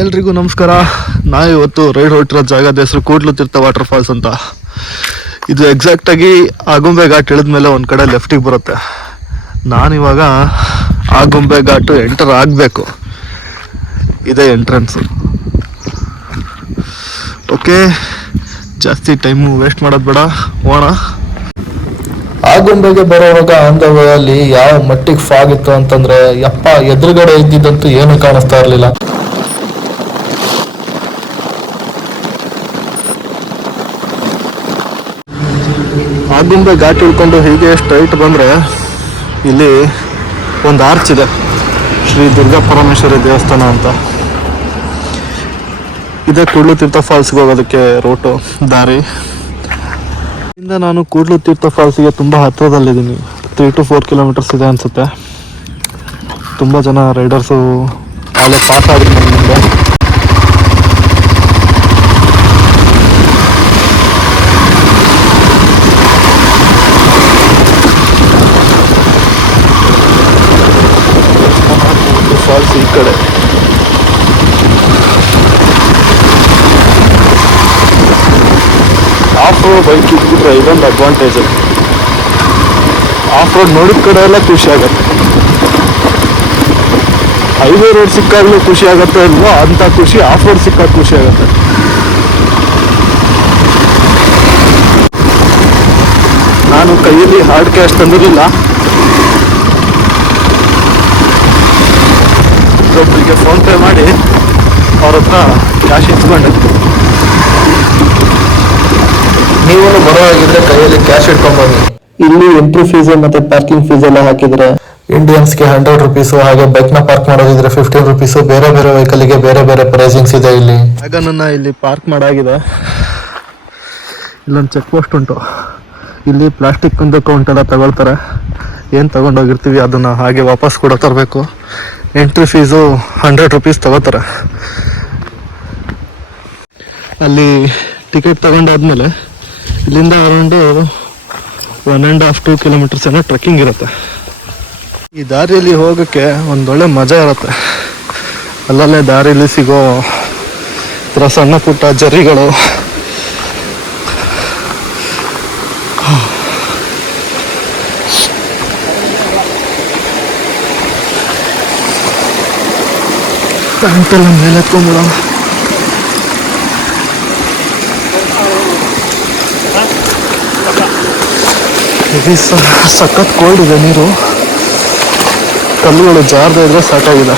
ಎಲ್ರಿಗೂ ನಮಸ್ಕಾರ. ನಾವು ಇವತ್ತು ರೈಡ್ ಹೊರಟಿರೋ ಜಾಗದ ಹೆಸರು ಕೂಡ್ಲು ತೀರ್ಥ ವಾಟರ್ ಫಾಲ್ಸ್ ಅಂತ. ಇದು ಎಕ್ಸಾಕ್ಟ್ ಆಗಿ ಆಗುಂಬೆ ಘಾಟ್ ಇಳಿದ್ಮೇಲೆ ಒಂದು ಕಡೆ ಲೆಫ್ಟಿಗೆ ಬರುತ್ತೆ. ನಾನಿವಾಗ ಆಗುಂಬೆ ಘಾಟು ಎಂಟರ್ ಆಗಬೇಕು. ಇದೇ ಎಂಟ್ರೆನ್ಸ್. ಓಕೆ, ಜಾಸ್ತಿ ಟೈಮು ವೇಸ್ಟ್ ಮಾಡೋದು ಬೇಡ, ಹೋಗೋಣ. ಆಗುಂಬೆಗೆ ಬರೋವಾಗ ಅಲ್ಲಿ ಯಾವ ಮಟ್ಟಿಗೆ ಫಾಗ್ ಇತ್ತು ಅಂತಂದ್ರೆ ಯಪ್ಪ, ಎದುರುಗಡೆ ಇದ್ದಿದ್ದಂತೂ ಏನು ಕಾಣಿಸ್ತಾ ಇರಲಿಲ್ಲ. ಆಗುಂಬೆ ಘಾಟ್ ಇಳ್ಕೊಂಡು ಹೀಗೆ ಸ್ಟ್ರೈಟ್ ಬಂದರೆ ಇಲ್ಲಿ ಒಂದು ಆರ್ಚ್ ಇದೆ, ಶ್ರೀ ದುರ್ಗಾ ಪರಮೇಶ್ವರಿ ದೇವಸ್ಥಾನ ಅಂತ. ಇದೇ ಕೂಡ್ಲು ತೀರ್ಥ ಫಾಲ್ಸ್ಗೆ ಹೋಗೋದಕ್ಕೆ ರೋಟು ದಾರಿ. ಇಂದ ನಾನು ಕೂಡ್ಲು ತೀರ್ಥ ಫಾಲ್ಸ್ಗೆ ತುಂಬ ಹತ್ತಿರದಲ್ಲಿದ್ದೀನಿ. 3 to 4 ಕಿಲೋಮೀಟರ್ಸ್ ಇದೆ ಅನಿಸುತ್ತೆ. ತುಂಬ ಜನ ರೈಡರ್ಸು ಅಲ್ಲೇ ಪಾಸ್ ಆದ್ರು ನನ್ನ ಮುಂದೆ. ಫಾಲ್ಸ್ ಈ ಕಡೆ. ಆಫ್ ರೋಡ್ ಬೈಕ್ ಇದ್ಬಿಟ್ರೆ ಇದೊಂದು ಅಡ್ವಾಂಟೇಜ್. ಆಫ್ ರೋಡ್ ನೋಡಿದ ಕಡೆ ಎಲ್ಲ ಖುಷಿ ಆಗುತ್ತೆ. ಹೈವೇ ರೋಡ್ ಸಿಕ್ಕಾಗಲೂ ಖುಷಿ ಆಗುತ್ತೆ ಅಲ್ವೋ, ಅಂಥ ಖುಷಿ ಆಫ್ ರೋಡ್ ಸಿಕ್ಕಾಗ ಖುಷಿ ಆಗುತ್ತೆ. ನಾನು ಕೈಯಲ್ಲಿ ಹಾರ್ಡ್ ಕ್ಯಾಶ್ ತಂದಿರಲಿಲ್ಲ. ಒಬ್ಬರಿಗೆ ಫೋನ್ ಪೇ ಮಾಡಿ ಅವ್ರ ಹತ್ರ ಕ್ಯಾಶ್ ಇಟ್ಕೊಂಡೆ. ನೀವು ಬರೋವಾಗಿದ್ರೆ ಕೈಯಲ್ಲಿ ಕ್ಯಾಶ್ ಇಟ್ಕೊಂಡ್ಬನ್ನಿ. ಇಲ್ಲಿ ಎಂಟ್ರಿ ಫೀಸ್ ಮತ್ತೆ ಪಾರ್ಕಿಂಗ್ ಫೀಸ್ ಎಲ್ಲ ಹಾಕಿದ್ರೆ ಇಂಡಿಯನ್ಸ್ಗೆ 100 ರುಪೀಸು, ಹಾಗೆ ಬೈಕ್ನ ಪಾರ್ಕ್ ಮಾಡೋದಿದ್ರೆ 15 ರುಪೀಸು. ಬೇರೆ ಬೇರೆ ವೆಹಿಕಲ್ಗೆ ಬೇರೆ ಬೇರೆ ಪ್ರೈಸಿಂಗ್ಸ್ ಇದೆ. ಇಲ್ಲಿ ವ್ಯಾಗನನ್ನ ಇಲ್ಲಿ ಪಾರ್ಕ್ ಮಾಡಾಗಿದೆ. ಇಲ್ಲೊಂದು ಚೆಕ್ ಪೋಸ್ಟ್ ಉಂಟು. ಇಲ್ಲಿ ಪ್ಲಾಸ್ಟಿಕ್ ಕೌಂಟ್ ಎಲ್ಲ ತಗೊಳ್ತಾರೆ. ಏನು ತಗೊಂಡೋಗಿರ್ತೀವಿ ಅದನ್ನು ಹಾಗೆ ವಾಪಸ್ ಕೂಡ ತರಬೇಕು. ಎಂಟ್ರಿ ಫೀಸು 100 ರುಪೀಸ್ ತಗೋತಾರೆ. ಅಲ್ಲಿ ಟಿಕೆಟ್ ತಗೊಂಡಾದ್ಮೇಲೆ ಇಲ್ಲಿಂದ ಅರೌಂಡು 1.5 to 2 ಕಿಲೋಮೀಟರ್ಸ್ ಏನೋ ಟ್ರೆಕ್ಕಿಂಗ್ ಇರುತ್ತೆ. ಈ ದಾರಿಯಲ್ಲಿ ಹೋಗೋಕ್ಕೆ ಒಂದೊಳ್ಳೆ ಮಜಾ ಇರುತ್ತೆ. ಅಲ್ಲಲ್ಲೇ ದಾರಿಯಲ್ಲಿ ಸಿಗೋ ಥರ ಸಣ್ಣ ಪುಟ್ಟ ಜರಿಗಳು, ಪ್ಯಾಂಟೆಲ್ಲ ಮೇಲೆ ಎತ್ಕೊಂಡ್ಬಿಡ. ಇದು ಸಖತ್ ಕೋಲ್ಡ್ ಇದೆ. ನೀರು ಕಲ್ಲುಗಳು ಜಾರದೇ ಇದ್ರೆ ಸಾಕಾಗಿದೆ.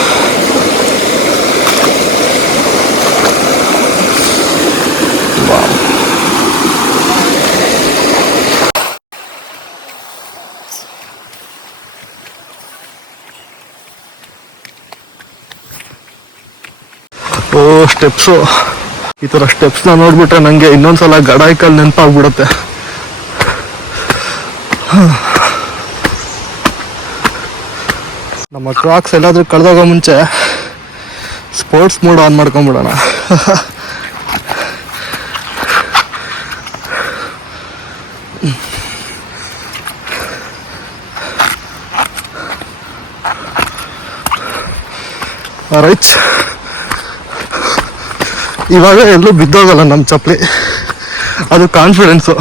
ಓ, ಸ್ಟೆಪ್ಸು. ಈ ಥರ ಸ್ಟೆಪ್ಸ್ನ ನೋಡ್ಬಿಟ್ರೆ ನನಗೆ ಇನ್ನೊಂದ್ಸಲ ಗಡಾಯಿಕಲ್ ನೆನಪಾಗ್ಬಿಡುತ್ತೆ. ನಮ್ಮ ಕ್ರಾಕ್ಸ್ ಎಲ್ಲಾದ್ರೂ ಕಳೆದೋಗೋ ಮುಂಚೆ ಸ್ಪೋರ್ಟ್ಸ್ ಮೋಡ್ ಆನ್ ಮಾಡ್ಕೊಂಬಿಡೋಣ. ರೈಟ್, ಇವಾಗ ಎಲ್ಲೂ ಬಿದ್ದೋಗಲ್ಲ ನಮ್ಮ ಚಪ್ಪಲಿ, ಅದು ಕಾನ್ಫಿಡೆನ್ಸು.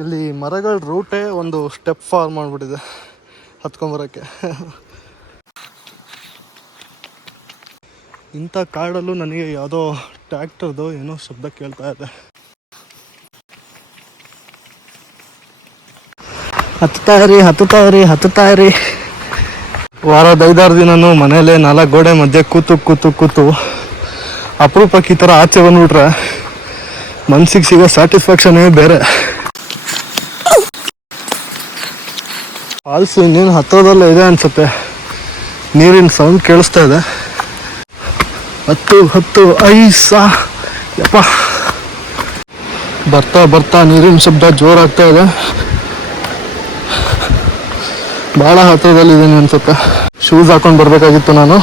ಇಲ್ಲಿ ಮರಗಳ ರೂಟೇ ಒಂದು ಸ್ಟೆಪ್ ಫಾರ್ಮ್ ಮಾಡಿಬಿಟ್ಟಿದೆ ಹತ್ಕೊಂಬರೋಕ್ಕೆ. ಇಂಥ ಕಾಡಲ್ಲೂ ನನಗೆ ಯಾವುದೋ ಟ್ರ್ಯಾಕ್ಟರ್ದು ಏನೋ ಶಬ್ದ ಕೇಳ್ತಾ ಇದೆ. ಹತ್ತುತ್ತಾ ಇರಿ. ವಾರದ 5-6 ದಿನನೂ ಮನೇಲೆ 4 ಗೋಡೆ ಮಧ್ಯೆ ಕೂತು ಅಪರೂಪಕ್ಕೆ ಈ ಥರ ಆಚೆ ಬಂದ್ಬಿಟ್ರೆ ಮನ್ಸಿಗೆ ಸಿಗೋ ಸ್ಯಾಟಿಸ್ಫ್ಯಾಕ್ಷನೇ ಬೇರೆ. ಫಾಲ್ಸ್ ಇನ್ನೇನು ಹತ್ತಿರದಲ್ಲೇ ಇದೆ ಅನ್ಸುತ್ತೆ. ನೀರಿನ ಸೌಂಡ್ ಕೇಳಿಸ್ತಾ ಇದೆ. ಹತ್ತು ಐಸಾ ಯಪ್ಪ. ಬರ್ತಾ ನೀರಿನ ಶಬ್ದ ಜೋರಾಗ್ತಾ ಇದೆ. ಭಾಳ ಹತ್ತಿರದಲ್ಲಿದ್ದೀನಿ ಅನ್ಸುತ್ತೆ. ಶೂಸ್ ಹಾಕೊಂಡು ಬರಬೇಕಾಗಿತ್ತು. ನಾನು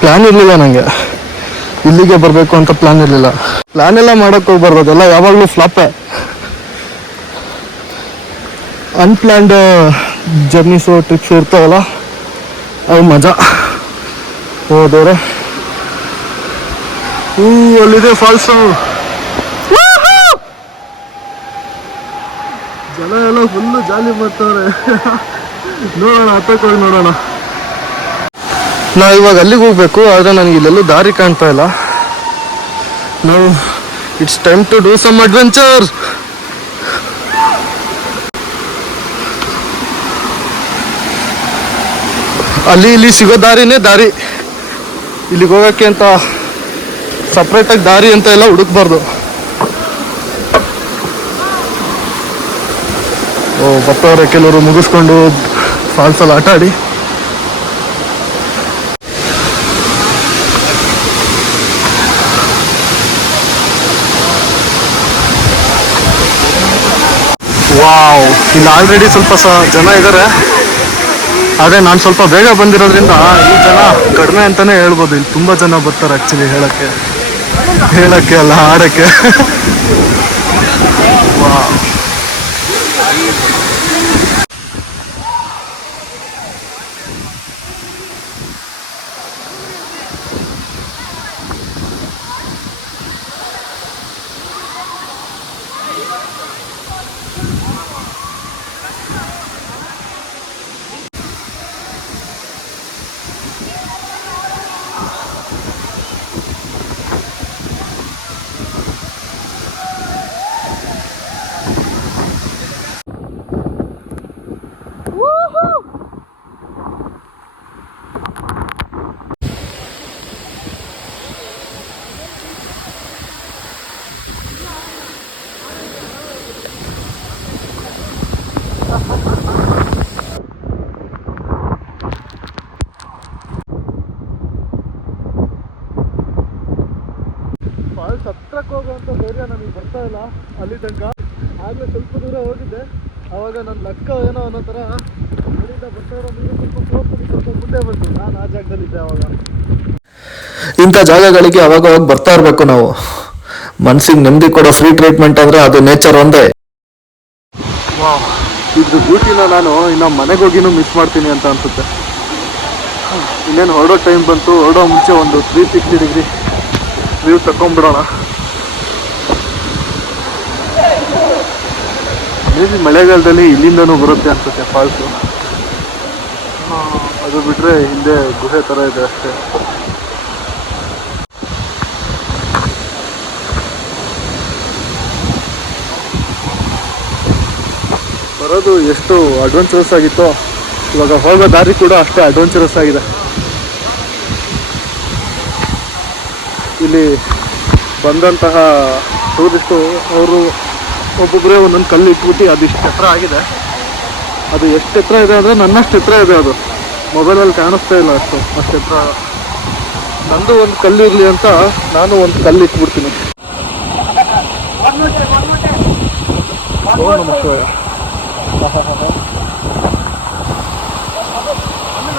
ಪ್ಲ್ಯಾನ್ ಇರಲಿಲ್ಲ ನನಗೆ, ಇಲ್ಲಿಗೆ ಬರಬೇಕು ಅಂತ ಪ್ಲ್ಯಾನ್ ಇರಲಿಲ್ಲ. ಪ್ಲ್ಯಾನ್ ಎಲ್ಲ ಮಾಡೋಕ್ಕೆ ಹೋಗ್ಬಾರ್ದು, ಅದೆಲ್ಲ ಯಾವಾಗಲೂ ಫ್ಲಾಪೇ. ಅನ್ಪ್ಲ್ಯಾನ್ಡ್ ಜರ್ನೀಸು ಟ್ರಿಪ್ಸ್ ಇರ್ತಾವಲ್ಲ ಅದು ಮಜಾ. ಹೋದವ್ರೆ ಅಲ್ಲಿದೆ ಫಾಲ್ಸು. ಜನ ಎಲ್ಲ ಫುಲ್ಲು ಜಾಲಿ ಮಾಡ್ತವ್ರೆ. ನೋಡೋಣ, ಹತ್ತಕ್ಕೆ ಹೋಗಿ ನೋಡೋಣ. ನಾವು ಇವಾಗ ಅಲ್ಲಿಗೆ ಹೋಗ್ಬೇಕು, ಆದರೆ ನನಗೆ ಇಲ್ಲೆಲ್ಲೂ ದಾರಿ ಕಾಣ್ತಾ ಇಲ್ಲ. ನಾವು it's time to do some adventure. ಅಲ್ಲಿ ಇಲ್ಲಿ ಸಿಗೋ ದಾರಿನೇ ದಾರಿ. ಇಲ್ಲಿಗೆ ಹೋಗೋಕ್ಕೆ ಅಂತ ಸಪ್ರೇಟಾಗಿ ದಾರಿ ಅಂತ ಎಲ್ಲ ಹುಡುಕ್ಬಾರ್ದು. ಬರ್ತಾವ್ರೆ ಕೆಲವರು ಮುಗಿಸ್ಕೊಂಡು ಫಾಲ್ಸಲ್ಲಿ ಆಟ ಆಡಿ. ವಾವ್, ಇಲ್ಲಿ ಆಲ್ರೆಡಿ ಸ್ವಲ್ಪ ಜನ ಇದ್ದಾರೆ. ಆದರೆ ನಾನು ಸ್ವಲ್ಪ ಬೇಗ ಬಂದಿರೋದ್ರಿಂದ ಈ ಜನ ಕಡಿಮೆ ಅಂತಲೇ ಹೇಳ್ಬೋದು. ಇಲ್ಲಿ ತುಂಬ ಜನ ಬರ್ತಾರೆ ಆ್ಯಕ್ಚುಲಿ ಹೇಳೋಕ್ಕೆ ಅಲ್ಲ, ಆಡೋಕ್ಕೆ. ವಾವ್, ಫಾಲ್ಸ್ ಹತ್ರಕ್ಕೆ ಹೋಗುವಂಥ ಧೈರ್ಯ ನನಗೆ ಬರ್ತಾ ಇಲ್ಲ ಅಲ್ಲಿ ತನಕ. ಆಗಲೇ ಸ್ವಲ್ಪ ದೂರ ಹೋಗಿದ್ದೆ, ಆವಾಗ ನನ್ನ ಲಕ್ಕ ಏನೋ ಅನ್ನೋ ಥರ ಅಲ್ಲಿಂದ ಬರ್ತಾ ಇರೋ ನೀರು ಸ್ವಲ್ಪ ಮುಂದೆ ಬಂತು. ನಾನು ಆ ಜಾಗದಲ್ಲಿದ್ದೆ ಆವಾಗ. ಇಂಥ ಜಾಗಗಳಿಗೆ ಅವಾಗ ಬರ್ತಾ ಇರಬೇಕು ನಾವು. ಮನಸ್ಸಿಗೆ ನೆಮ್ಮದಿ ಕೊಡೋ ಫ್ರೀ ಟ್ರೀಟ್ಮೆಂಟ್ ಅಂದರೆ ಅದು ನೇಚರ್ ಒಂದೇ. ಇದ್ರ ಬ್ಯೂಟಿನ ನಾನು ಇನ್ನು ಮನೆಗೆ ಹೋಗಿನೂ ಮಿಸ್ ಮಾಡ್ತೀನಿ ಅಂತ ಅನ್ಸುತ್ತೆ. ಇನ್ನೇನು ಹೊರಡೋ ಟೈಮ್ ಬಂತು. ಹೊರಡೋ ಮುಂಚೆ ಒಂದು 360 ಡಿಗ್ರಿ ವ್ಯೂ ತಗೊಂಡ್ಬಿಡೋಣ. ಮೇಬಿ ಮಳೆಗಾಲದಲ್ಲಿ ಇಲ್ಲಿಂದನೂ ಬರುತ್ತೆ ಅನ್ಸುತ್ತೆ ಫಾಲ್ಸು. ಅದು ಬಿಟ್ಟರೆ ಹಿಂದೆ ಗುಹೆ ಥರ ಇದೆ ಅಷ್ಟೇ. ಬರೋದು ಎಷ್ಟು ಅಡ್ವೆಂಚರಸ್ ಆಗಿತ್ತೋ, ಇವಾಗ ಹೋಗೋ ದಾರಿ ಕೂಡ ಅಷ್ಟೇ ಅಡ್ವೆಂಚರಸ್ ಆಗಿದೆ. ಇಲ್ಲಿ ಬಂದಂತಹ ಟೂರಿಸ್ಟು ಅವರು ಒಬ್ಬೊಬ್ಬರೇ ಒಂದೊಂದು ಕಲ್ಲು ಇಟ್ಬಿಟ್ಟು ಅದಿಷ್ಟು ಎತ್ತರ ಆಗಿದೆ. ಅದು ಎಷ್ಟು ಎತ್ತರ ಇದೆ ಅಂದರೆ ನನ್ನಷ್ಟು ಎತ್ತರ ಇದೆ. ಅದು ಮೊಬೈಲಲ್ಲಿ ಕಾಣಿಸ್ತಾ ಇಲ್ಲ ಅಷ್ಟು ಎತ್ತರ. ನಂದು ಒಂದು ಕಲ್ಲು ಇರಲಿ ಅಂತ ನಾನು ಒಂದು ಕಲ್ಲು ಇಟ್ಬಿಡ್ತೀನಿ.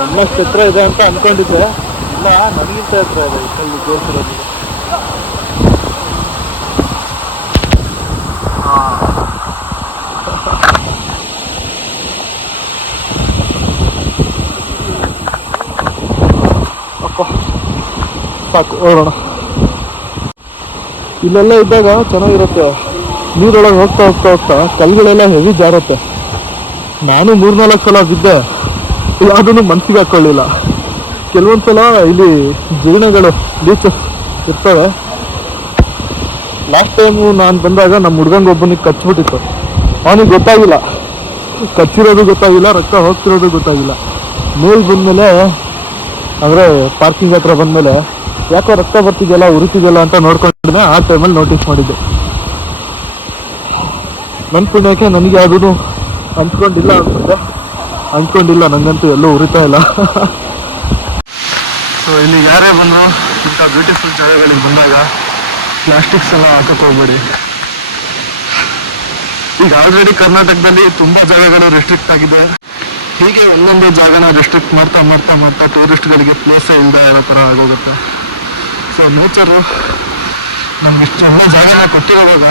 ನನ್ನಷ್ಟು ಎತ್ತರ ಇದೆ ಅಂತ ಅಂದ್ಕೊಂಡಿದ್ದೆ. ಇಲ್ಲ, ನನಗಿಂತ ಎತ್ತರ ಇದೆ ಈ ಕಲ್ಲು ಜೋಡಿಸಿರೋದು. ಅಪ್ಪ ಸಾಕು, ಹೋಗೋಣ. ಇಲ್ಲೆಲ್ಲ ಇದ್ದಾಗ ಚೆನ್ನಾಗಿರುತ್ತೆ. ನೀರೊಳಗೆ ಹೋಗ್ತಾ ಹೋಗ್ತಾ ಹೋಗ್ತಾ ಕಲ್ಲುಗಳೆಲ್ಲ ಹೆವಿ ಜಾರುತ್ತೆ. ನಾನು 3-4 ಸಲ ಬಿದ್ದೆ, ಯಾವುದೂ ಮನಸ್ಸಿಗೆ ಹಾಕ್ಕೊಳ್ಳಿಲ್ಲ. ಕೆಲವೊಂದು ಸಲ ಇಲ್ಲಿ ಜೀರ್ಣಗಳು ಲೀಚಸ್ ಇರ್ತವೆ. ಲಾಸ್ಟ್ ಟೈಮು ನಾನು ಬಂದಾಗ ನಮ್ಮ ಹುಡುಗಂಗೊಬ್ಬನಿಗೆ ಕಚ್ಬಿಟ್ಟಿತ್ತು. ಅವನಿಗೆ ಗೊತ್ತಾಗಿಲ್ಲ, ಕಚ್ಚಿರೋದು ಗೊತ್ತಾಗಿಲ್ಲ, ರಕ್ತ ಹೋಗ್ತಿರೋದು ಗೊತ್ತಾಗಿಲ್ಲ. ಮೇಲ್ ಬಂದಮೇಲೆ ಅಂದರೆ ಪಾರ್ಕಿಂಗ್ ಹತ್ರ ಬಂದಮೇಲೆ ಯಾಕೋ ರಕ್ತ ಬರ್ತಿದೆಯಲ್ಲ, ಉರಿತಿದೆಯಲ್ಲ ಅಂತ ನೋಡ್ಕೊಂಡಿದ್ದೆ. ಆ ಟೈಮಲ್ಲಿ ನೋಟಿಸ್ ಮಾಡಿದ್ದೆ. ನನ್ನ ಪುಣ್ಯಕ್ಕೆ ನನಗೆ ಯಾವುದೂ ಅಂದ್ಕೊಂಡಿಲ್ಲ ಅನ್ಸುತ್ತೆ. ಅಂದ್ಕೊಂಡಿಲ್ಲ, ನನಗಂತೂ ಎಲ್ಲೂ ಉರಿತಾ ಇಲ್ಲ. ಸೊ ಇಲ್ಲಿ ಯಾರೇ ಬಂದು ಇಂಥ ಬ್ಯೂಟಿಫುಲ್ ಜಾಗಗಳಿಗೆ ಬಂದಾಗ ಪ್ಲಾಸ್ಟಿಕ್ಸ್ ಎಲ್ಲ ಹಾಕಕ್ಕೆ ಹೋಗ್ಬೇಡಿ. ಈಗ ಆಲ್ರೆಡಿ ಕರ್ನಾಟಕದಲ್ಲಿ ತುಂಬ ಜಾಗಗಳು ರೆಸ್ಟ್ರಿಕ್ಟ್ ಆಗಿದೆ. ಹೀಗೆ ಒಂದೊಂದು ಜಾಗನ ರೆಸ್ಟ್ರಿಕ್ಟ್ ಮಾಡ್ತಾ ಮಾಡ್ತಾ ಮಾಡ್ತಾ ಟೂರಿಸ್ಟ್ಗಳಿಗೆ ಪ್ಲೇಸೇ ಇಲ್ಲದೆ ಇರೋ ಥರ ಆಗೋಗುತ್ತೆ. ಸೊ ನೇಚರು ನಮ್ಗೆ ಎಷ್ಟು ಎಲ್ಲ ಜಾಗನ ಕೊಟ್ಟಿರುವಾಗ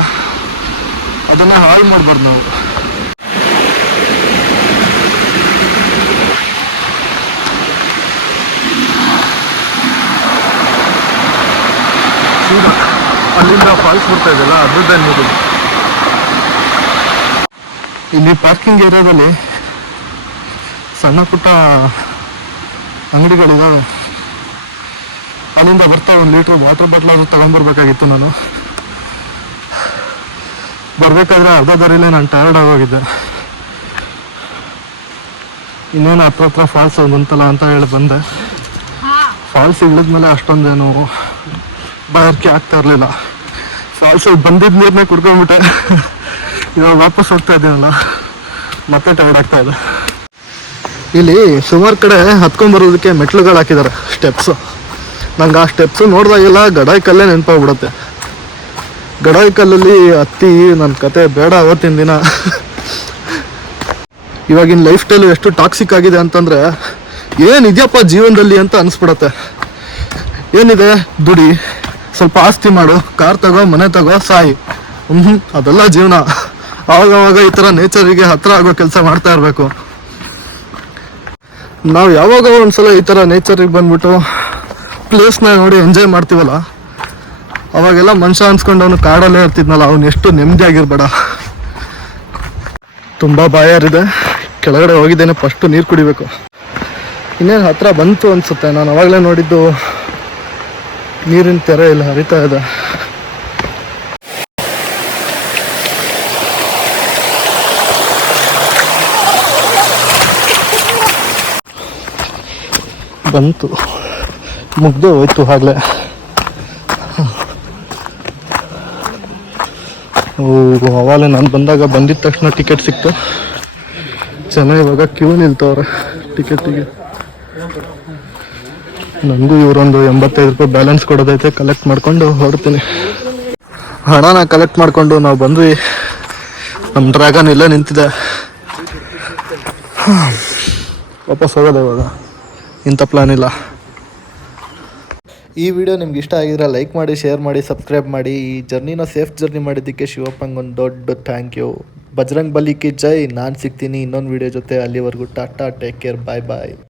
ಅದನ್ನು ಹಾಳು ಮಾಡಬಾರ್ದು ನಾವು. ಅಲ್ಲಿಂದ ಫಾಲ್ಸ್ ಬರ್ತಾ ಇದೆಯಲ್ಲ ಅದ್ರದ್ದೇ ನೀರು. ಇಲ್ಲಿ ಪಾರ್ಕಿಂಗ್ ಏರಿಯಾದಲ್ಲಿ ಸಣ್ಣ ಪುಟ್ಟ ಅಂಗಡಿಗಳಿದಾವೆ. ಅಲ್ಲಿಂದ ಬರ್ತಾ 1 ಲೀಟ್ರ್ ವಾಟರ್ ಬಾಟ್ಲ್ ಅದು ತಗೊಂಡ್ಬರ್ಬೇಕಾಗಿತ್ತು. ನಾನು ಬರಬೇಕಾದ್ರೆ ಅರ್ಧ ದಾರಿಲೇ ನಾನು ಟಯರ್ಡ್ ಆಗೋಗಿದ್ದೆ. ಇನ್ನೇನು ಹತ್ರ ಫಾಲ್ಸ್ ಬಂತಲ್ಲ ಅಂತ ಹೇಳಿ ಬಂದೆ. ಫಾಲ್ಸ್ ಇಳಿದ್ಮೇಲೆ ಅಷ್ಟೊಂದೇನು ಬಾಯಾರಿಕೆ ಆಗ್ತಾ ಇರಲಿಲ್ಲ. ಫಾಲ್ಸಲ್ಲಿ ಬಂದಿದ್ದ ನೀರನ್ನೇ ಕುಡ್ಕೊಂಡ್ಬಿಟ್ಟೆ. ಇವಾಗ ವಾಪಸ್ ಹೋಗ್ತಾ ಇದ್ದೀನಲ್ಲ ಮತ್ತೆ ಟಯರ್ಡ್ ಆಗ್ತಾ ಇದೆ. ಇಲ್ಲಿ ಸುಮಾರು ಕಡೆ ಹತ್ಕೊಂಡ್ಬರೋದಕ್ಕೆ ಮೆಟ್ಲುಗಳು ಹಾಕಿದ್ದಾರೆ, ಸ್ಟೆಪ್ಸು. ನಂಗೆ ಆ ಸ್ಟೆಪ್ಸು ನೋಡಿದಾಗೆಲ್ಲ ಗಡಾಯಿ ಕಲ್ಲೇ ನೆನಪಾಗ್ಬಿಡುತ್ತೆ. ಗಡಾಯಿ ಕಲ್ಲಲ್ಲಿ ಹತ್ತಿ ನನ್ನ ಕತೆ ಬೇಡ ಅವತ್ತಿನ ದಿನ. ಇವಾಗಿನ ಲೈಫ್ ಸ್ಟೈಲು ಎಷ್ಟು ಟಾಕ್ಸಿಕ್ ಆಗಿದೆ ಅಂತಂದರೆ ಏನಿದೆಯಪ್ಪ ಜೀವನದಲ್ಲಿ ಅಂತ ಅನಿಸ್ಬಿಡತ್ತೆ. ಏನಿದೆ, ದುಡಿ, ಸ್ವಲ್ಪ ಆಸ್ತಿ ಮಾಡು, ಕಾರ್ ತಗೋ, ಮನೆ ತಗೋ, ಸಾಯಿ. ಅದೆಲ್ಲ ಜೀವನ. ಆವಾಗವಾಗ ಈ ಥರ ನೇಚರಿಗೆ ಹತ್ರ ಆಗೋ ಕೆಲಸ ಮಾಡ್ತಾ ಇರಬೇಕು. ನಾವು ಯಾವಾಗ ಒಂದ್ಸಲ ಈ ಥರ ನೇಚರಿಗೆ ಬಂದ್ಬಿಟ್ಟು ಪ್ಲೇಸ್ನ ನೋಡಿ ಎಂಜಾಯ್ ಮಾಡ್ತೀವಲ್ಲ, ಅವಾಗೆಲ್ಲ ಮನುಷ್ಯ ಅನ್ಸ್ಕೊಂಡು ಅವನು ಕಾಡಲ್ಲೇ ಇರ್ತಿದ್ನಲ್ಲ, ಅವನು ಎಷ್ಟು ನೆಮ್ಮದಿಯಾಗಿರ್ಬೇಡ. ತುಂಬ ಬಾಯಾರಿದೆ, ಕೆಳಗಡೆ ಹೋಗಿದ್ದೇನೆ, ಫಸ್ಟು ನೀರು ಕುಡಿಬೇಕು. ಇನ್ನೇನು ಹತ್ರ ಬಂತು ಅನಿಸುತ್ತೆ. ನಾನು ಅವಾಗಲೇ ನೋಡಿದ್ದು ನೀರಿನ ತೆರೆ ಇಲ್ಲ ಹರಿತಾ ಇದೆ. ಬಂತು, ಮುಗ್ದೆ ಹೋಯ್ತು ಆಗಲೇ. ಅವಾಗಲೇ ನಾನು ಬಂದಿದ್ದ ತಕ್ಷಣ ಟಿಕೆಟ್ ಸಿಕ್ತು. ಚೆನ್ನಾಗಿ ಇವಾಗ ಕ್ಯೂ ನಿಲ್ತವ್ರೆ ಟಿಕೆಟಿಗೆ. ನನಗೂ ಇವರೊಂದು 85 ರೂಪಾಯಿ ಬ್ಯಾಲೆನ್ಸ್ ಕೊಡೋದೈತೆ, ಕಲೆಕ್ಟ್ ಮಾಡ್ಕೊಂಡು ಹೊರಡ್ತೀನಿ. ಹಣನ ಕಲೆಕ್ಟ್ ಮಾಡಿಕೊಂಡು ನಾವು ಬಂದ್ವಿ. ನಮ್ಮ ಡ್ರ್ಯಾಗನ್ ಇಲ್ಲೇ ನಿಂತಿದೆ. ವಾಪಸ್ ಹೋಗೋದು ಇವಾಗ. ಇಂಥ ಪ್ಲಾನ್ ಇಲ್ಲ. ಈ ವಿಡಿಯೋ ನಿಮ್ಗೆ ಇಷ್ಟ ಆಗಿದ್ರೆ ಲೈಕ್ ಮಾಡಿ, ಶೇರ್ ಮಾಡಿ, ಸಬ್ಸ್ಕ್ರೈಬ್ ಮಾಡಿ. ಈ ಜರ್ನಿನ ಸೇಫ್ ಜರ್ನಿ ಮಾಡಿದ್ದಕ್ಕೆ ಶಿವಪ್ಪಂಗೆ ಒಂದು ದೊಡ್ಡ ಥ್ಯಾಂಕ್ ಯು. ಬಜರಂಗ್ ಬಲಿ ಕಿ ಜೈ. ನಾನು ಸಿಗ್ತೀನಿ ಇನ್ನೊಂದು ವಿಡಿಯೋ ಜೊತೆ. ಅಲ್ಲಿವರೆಗೂ ಟಾಟಾ, ಟೇಕ್ ಕೇರ್, ಬಾಯ್ ಬಾಯ್.